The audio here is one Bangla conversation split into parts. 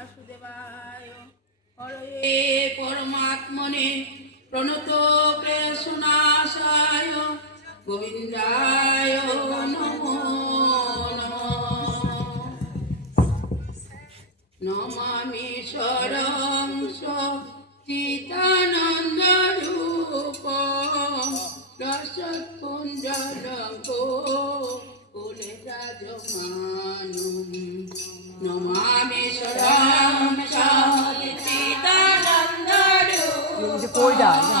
বাসুদেবায়। হরে পরমাত্মনে প্রণত গোবিন্দায় নমো নমামি সরং সীতা Ida.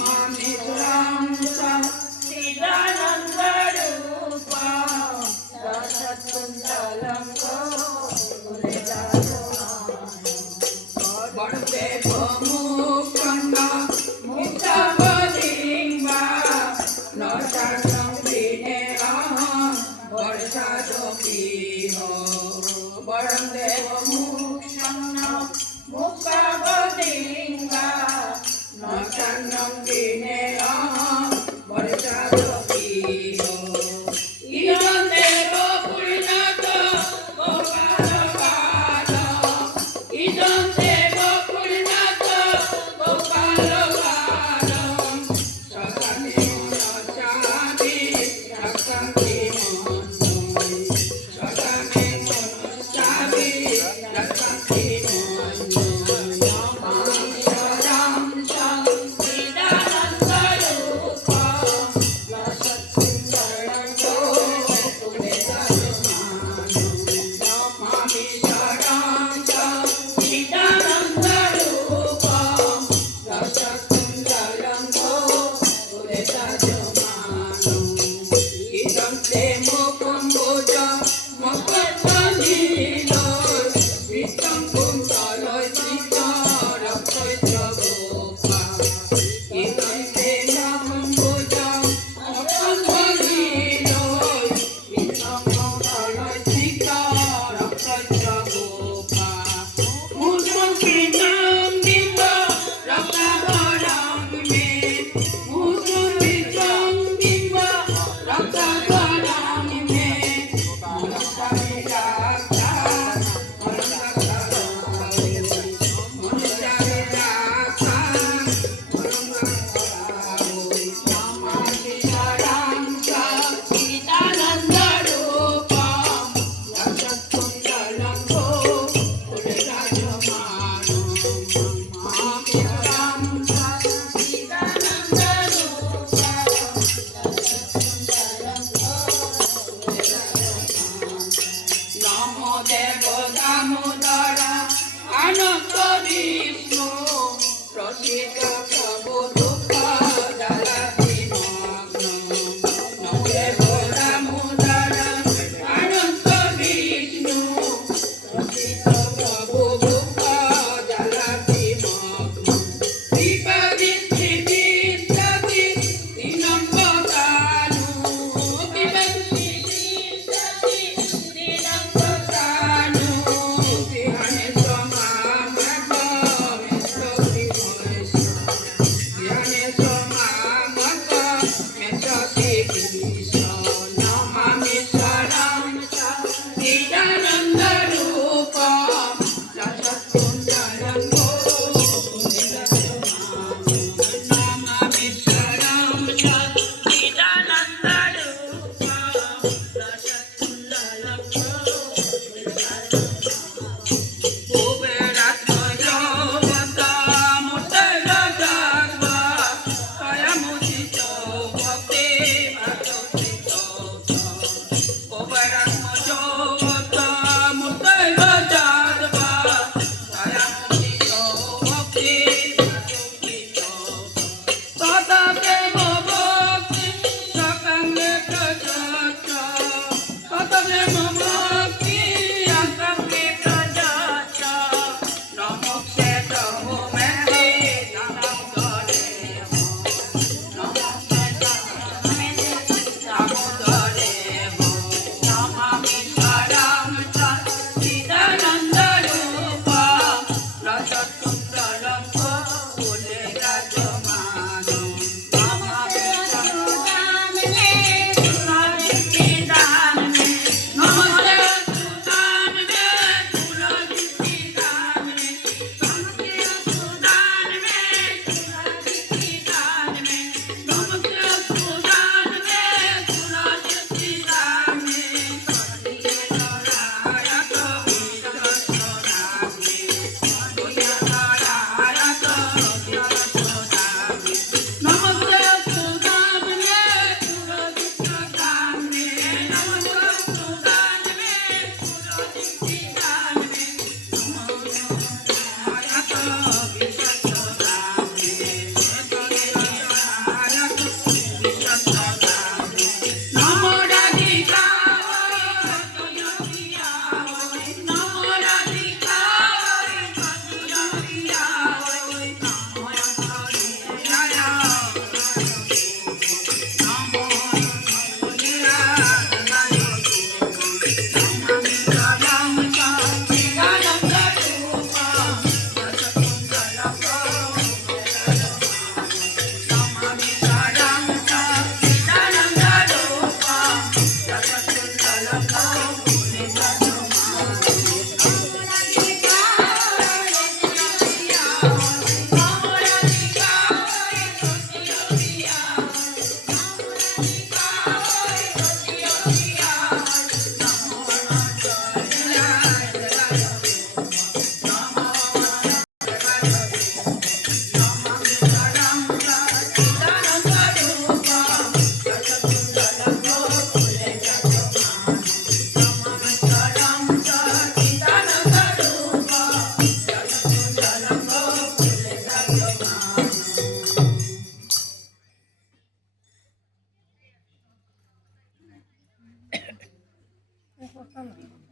И